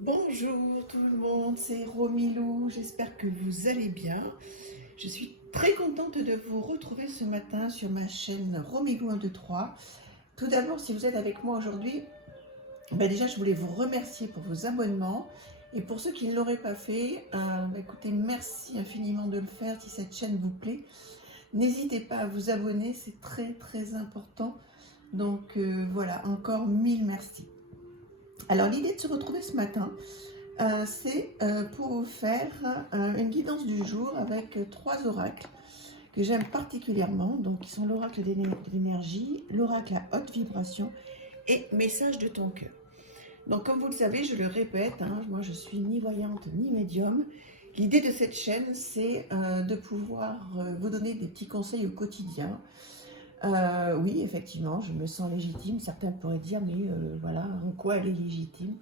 Bonjour tout le monde, c'est Romilou, j'espère que vous allez bien. Je suis très contente de vous retrouver ce matin sur ma chaîne Romilou 123. Tout d'abord, si vous êtes avec moi aujourd'hui, déjà je voulais vous remercier pour vos abonnements. Et pour ceux qui ne l'auraient pas fait, écoutez, merci infiniment de le faire si cette chaîne vous plaît. N'hésitez pas à vous abonner, c'est très très important. Donc voilà, encore mille merci. Alors l'idée de se retrouver ce matin, c'est pour vous faire une guidance du jour avec trois oracles que j'aime particulièrement, donc qui sont l'oracle de l'énergie, l'oracle à haute vibration et message de ton cœur. Donc comme vous le savez, je le répète, moi je suis ni voyante ni médium. L'idée de cette chaîne, c'est de pouvoir vous donner des petits conseils au quotidien. Oui, effectivement, je me sens légitime. Certains pourraient dire, mais voilà, en quoi elle est légitime?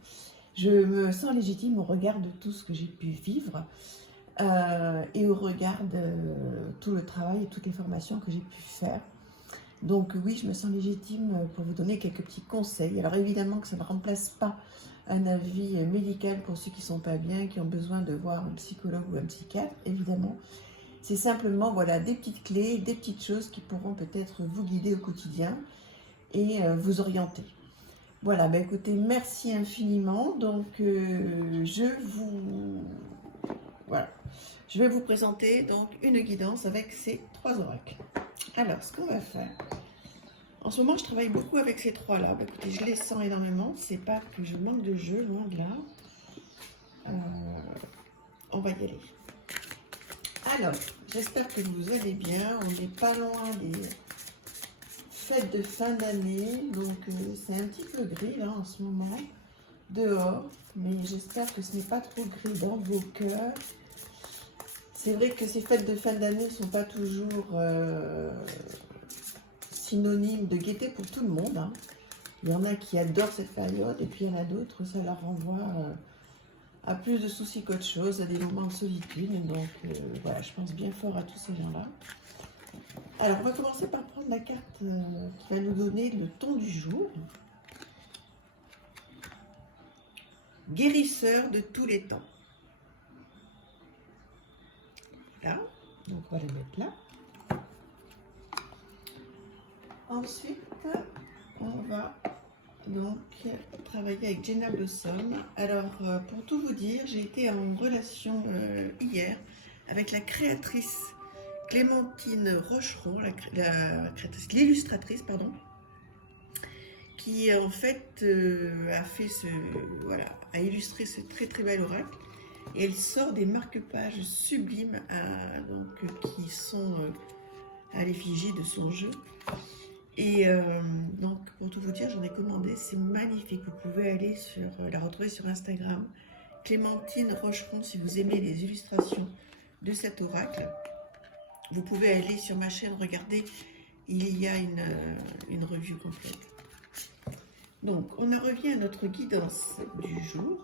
Je me sens légitime au regard de tout ce que j'ai pu vivre et au regard de tout le travail et toutes les formations que j'ai pu faire. Donc oui, je me sens légitime pour vous donner quelques petits conseils. Alors évidemment que ça ne remplace pas un avis médical pour ceux qui ne sont pas bien, qui ont besoin de voir un psychologue ou un psychiatre, évidemment. C'est simplement voilà, des petites clés, des petites choses qui pourront peut-être vous guider au quotidien et vous orienter. Voilà, écoutez, merci infiniment. Donc, voilà, je vais vous présenter donc une guidance avec ces trois oracles. Alors, ce qu'on va faire, en ce moment, je travaille beaucoup avec ces trois-là. Écoutez, je les sens énormément. C'est pas que je manque de jeu, loin de là. On va y aller. Alors, j'espère que vous allez bien. On n'est pas loin des fêtes de fin d'année, donc c'est un petit peu gris là en ce moment dehors, mais j'espère que ce n'est pas trop gris dans vos cœurs. C'est vrai que ces fêtes de fin d'année ne sont pas toujours synonymes de gaieté pour tout le monde. Il y en a qui adorent cette période et puis il y en a d'autres, ça leur renvoie à plus de soucis qu'autre chose, à des moments de solitude. Donc voilà, je pense bien fort à tous ces gens-là. Alors on va commencer par prendre la carte qui va nous donner le ton du jour. Guérisseur de tous les temps. Là, donc on va le mettre là. Ensuite, on va donc travailler avec Jenna Blossom. Alors, pour tout vous dire, j'ai été en relation hier avec la créatrice Clémentine Rocheron, l'illustratrice, pardon, qui en fait a fait a illustré ce très très bel oracle. Et elle sort des marque-pages sublimes qui sont à l'effigie de son jeu. Et donc, pour tout vous dire, j'en ai commandé, c'est magnifique. Vous pouvez aller la retrouver sur Instagram, Clémentine Rocheron, si vous aimez les illustrations de cet oracle. Vous pouvez aller sur ma chaîne, regarder, il y a une revue complète. Donc, on en revient à notre guidance du jour.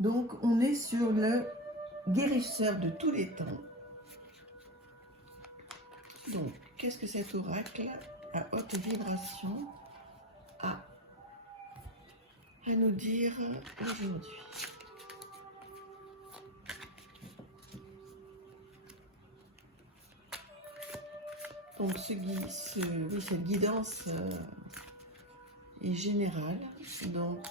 Donc, on est sur le guérisseur de tous les temps. Donc, qu'est-ce que cet oracle à haute vibration a à nous dire aujourd'hui? Donc, cette guidance est générale. Donc,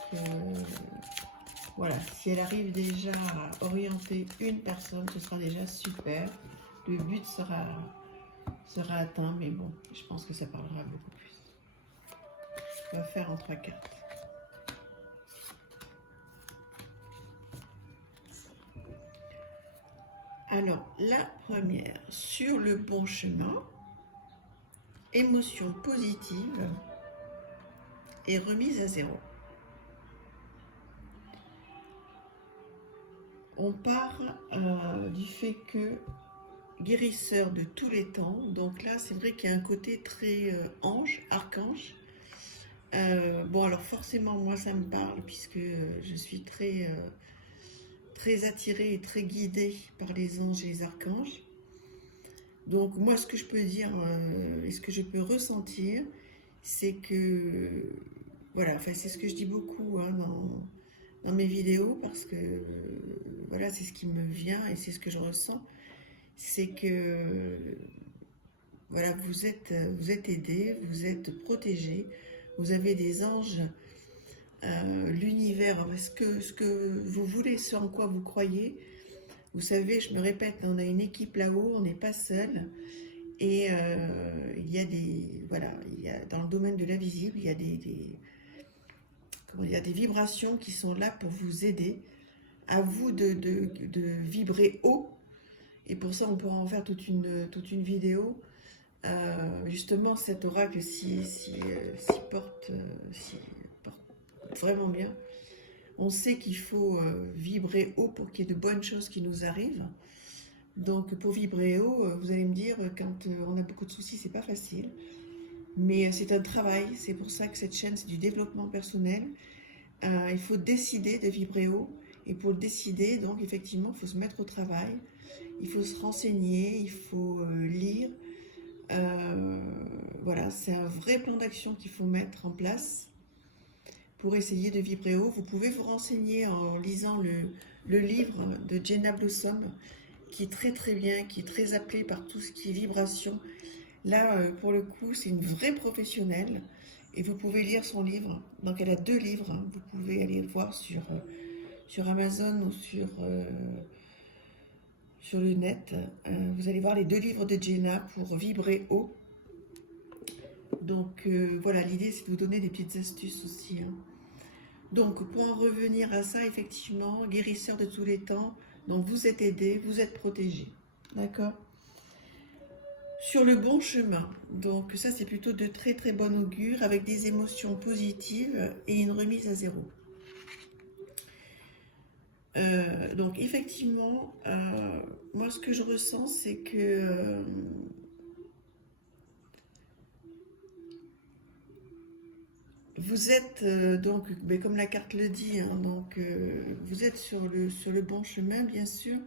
voilà, si elle arrive déjà à orienter une personne, ce sera déjà super. Le but sera atteint, mais bon, je pense que ça parlera beaucoup plus. On va faire en 3 cartes. Alors, la première, sur le bon chemin, émotion positive et remise à zéro. On parle du fait que guérisseur de tous les temps, donc là c'est vrai qu'il y a un côté très ange, archange. Bon alors forcément moi ça me parle puisque je suis très attirée et très guidée par les anges et les archanges. Donc moi ce que je peux dire et ce que je peux ressentir, c'est que voilà, enfin, c'est ce que je dis beaucoup hein, dans mes vidéos parce que voilà, c'est ce qui me vient et c'est ce que je ressens. C'est que voilà, vous êtes aidés, vous êtes protégés, vous avez des anges, l'univers, ce que vous voulez, ce en quoi vous croyez. Vous savez, je me répète, on a une équipe là-haut, on n'est pas seul. Et il y a des, voilà, il y a, dans le domaine de l'invisible, il y a comment dire, des vibrations qui sont là pour vous aider. À vous de vibrer haut. Et pour ça, on pourra en faire toute une vidéo. Justement, cet oracle s'y porte vraiment bien. On sait qu'il faut vibrer haut pour qu'il y ait de bonnes choses qui nous arrivent. Donc, pour vibrer haut, vous allez me dire, quand on a beaucoup de soucis, c'est pas facile. Mais c'est un travail. C'est pour ça que cette chaîne, c'est du développement personnel. Il faut décider de vibrer haut. Et pour le décider, donc, effectivement, il faut se mettre au travail. Il faut se renseigner, il faut lire. Voilà, c'est un vrai plan d'action qu'il faut mettre en place pour essayer de vibrer haut. Vous pouvez vous renseigner en lisant le livre de Jenna Blossom, qui est très très bien, qui est très appelé par tout ce qui est vibration. Là, pour le coup, c'est une vraie professionnelle et vous pouvez lire son livre. Donc, elle a 2 livres, hein. Vous pouvez aller le voir sur Amazon ou sur le net. Vous allez voir les 2 livres de Jenna pour vibrer haut. Donc, voilà, l'idée, c'est de vous donner des petites astuces aussi, hein. Donc, pour en revenir à ça, effectivement, guérisseur de tous les temps, donc vous êtes aidé, vous êtes protégé. D'accord? Sur le bon chemin. Donc, ça, c'est plutôt de très très bon augure avec des émotions positives et une remise à zéro. Donc, effectivement, moi, ce que je ressens, c'est que vous êtes donc, mais comme la carte le dit, hein, donc vous êtes sur le bon chemin, bien sûr.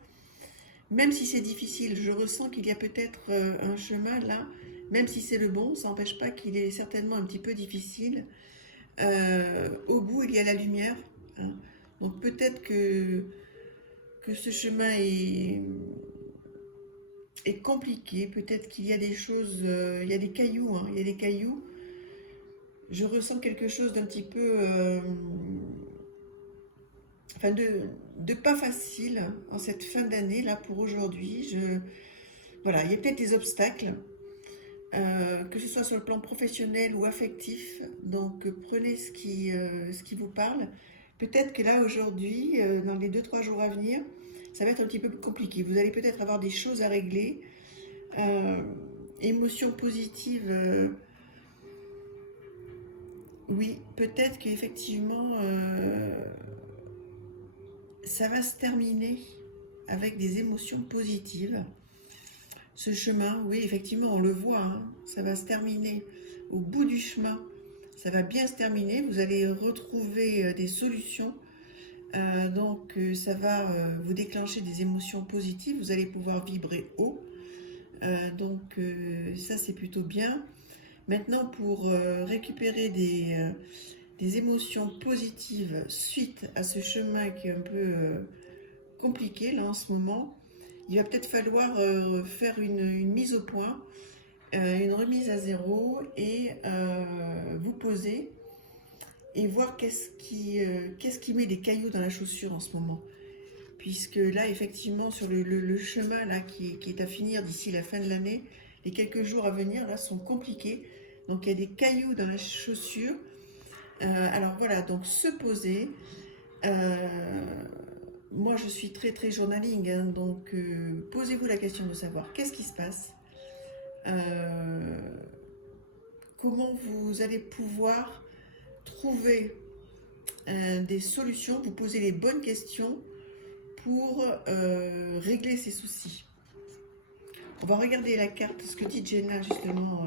Même si c'est difficile, je ressens qu'il y a peut-être un chemin là, même si c'est le bon, ça n'empêche pas qu'il est certainement un petit peu difficile. Au bout, il y a la lumière, hein. Donc peut-être que ce chemin est compliqué, peut-être qu'il y a des choses, il y a des cailloux, hein, il y a des cailloux. Je ressens quelque chose d'un petit peu, enfin de pas facile en cette fin d'année là pour aujourd'hui. Voilà, il y a peut-être des obstacles, que ce soit sur le plan professionnel ou affectif. Donc prenez ce qui vous parle. Peut-être que là aujourd'hui, dans les 2-3 jours à venir, ça va être un petit peu plus compliqué. Vous allez peut-être avoir des choses à régler. Émotions positives. Oui, peut-être qu'effectivement, ça va se terminer avec des émotions positives. Ce chemin, oui, effectivement, on le voit, hein, ça va se terminer au bout du chemin. Ça va bien se terminer. Vous allez retrouver des solutions. Donc, ça va vous déclencher des émotions positives. Vous allez pouvoir vibrer haut. Donc, ça, c'est plutôt bien. Maintenant, pour récupérer des émotions positives suite à ce chemin qui est un peu compliqué là en ce moment, il va peut-être falloir faire une mise au point, une remise à zéro et vous poser et voir qu'est-ce qui met des cailloux dans la chaussure en ce moment. Puisque là, effectivement, sur le chemin là, qui est à finir d'ici la fin de l'année, les quelques jours à venir là sont compliqués. Donc il y a des cailloux dans la chaussure. Alors voilà, donc se poser. Moi je suis très très journaling, hein, donc posez-vous la question de savoir qu'est-ce qui se passe. Comment vous allez pouvoir trouver des solutions, vous poser les bonnes questions pour régler ces soucis. On va regarder la carte, ce que dit Jenna justement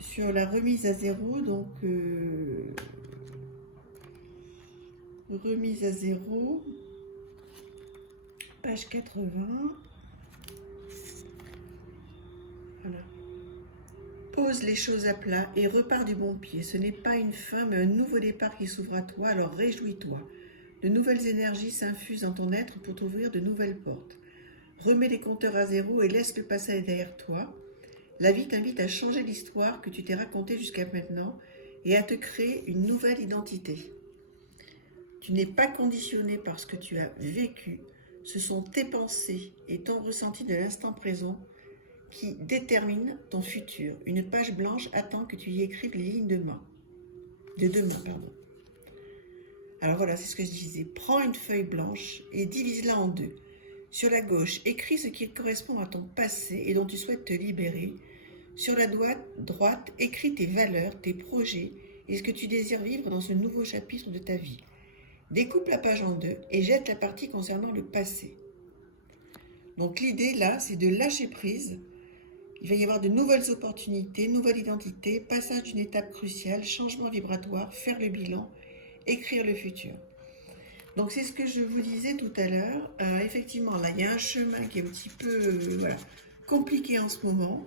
sur la remise à zéro. Donc remise à zéro, page 80. Voilà. Pose les choses à plat et repars du bon pied. Ce n'est pas une fin, mais un nouveau départ qui s'ouvre à toi, alors réjouis-toi. De nouvelles énergies s'infusent dans ton être pour t'ouvrir de nouvelles portes. Remets les compteurs à zéro et laisse le passé derrière toi. La vie t'invite à changer l'histoire que tu t'es racontée jusqu'à maintenant et à te créer une nouvelle identité. Tu n'es pas conditionné par ce que tu as vécu. Ce sont tes pensées et ton ressenti de l'instant présent qui déterminent ton futur. Une page blanche attend que tu y écrives les lignes de demain. Alors voilà, c'est ce que je disais. Prends une feuille blanche et divise-la en deux. Sur la gauche, écris ce qui correspond à ton passé et dont tu souhaites te libérer. Sur la droite, écris tes valeurs, tes projets et ce que tu désires vivre dans ce nouveau chapitre de ta vie. Découpe la page en deux et jette la partie concernant le passé. Donc l'idée là, c'est de lâcher prise. Il va y avoir de nouvelles opportunités, nouvelle identité, passage d'une étape cruciale, changement vibratoire, faire le bilan, écrire le futur. Donc c'est ce que je vous disais tout à l'heure. Effectivement, là, il y a un chemin qui est un petit peu compliqué en ce moment.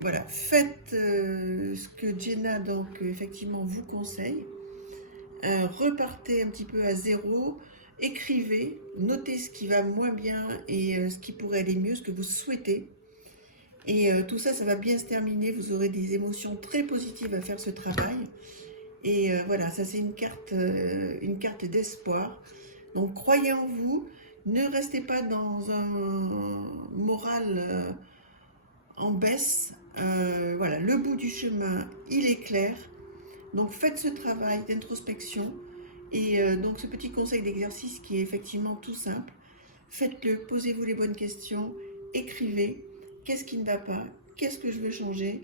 Voilà, faites ce que Jenna donc effectivement vous conseille. Repartez un petit peu à zéro, écrivez, notez ce qui va moins bien et ce qui pourrait aller mieux, ce que vous souhaitez. Et tout ça, ça va bien se terminer. Vous aurez des émotions très positives à faire ce travail. Et voilà, ça c'est une carte d'espoir. Donc croyez en vous, ne restez pas dans un moral en baisse. Voilà, le bout du chemin, il est clair. Donc faites ce travail d'introspection et donc ce petit conseil d'exercice qui est effectivement tout simple. Faites-le, posez-vous les bonnes questions, écrivez, qu'est-ce qui ne va pas, qu'est-ce que je veux changer,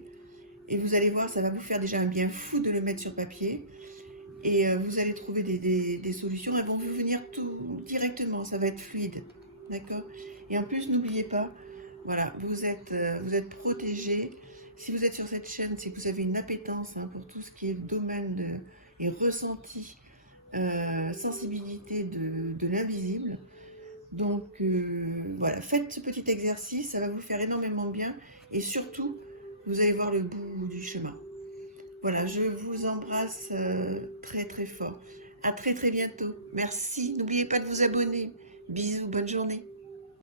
et vous allez voir, ça va vous faire déjà un bien fou de le mettre sur papier et vous allez trouver des solutions, elles vont vous venir tout directement, ça va être fluide, d'accord? Et en plus, n'oubliez pas, voilà, vous êtes protégés. Si vous êtes sur cette chaîne, c'est que vous avez une appétence pour tout ce qui est domaine et ressenti, sensibilité de l'invisible. Donc voilà, faites ce petit exercice, ça va vous faire énormément bien et surtout, vous allez voir le bout du chemin. Voilà, je vous embrasse très très fort. À très très bientôt. Merci, n'oubliez pas de vous abonner. Bisous, bonne journée.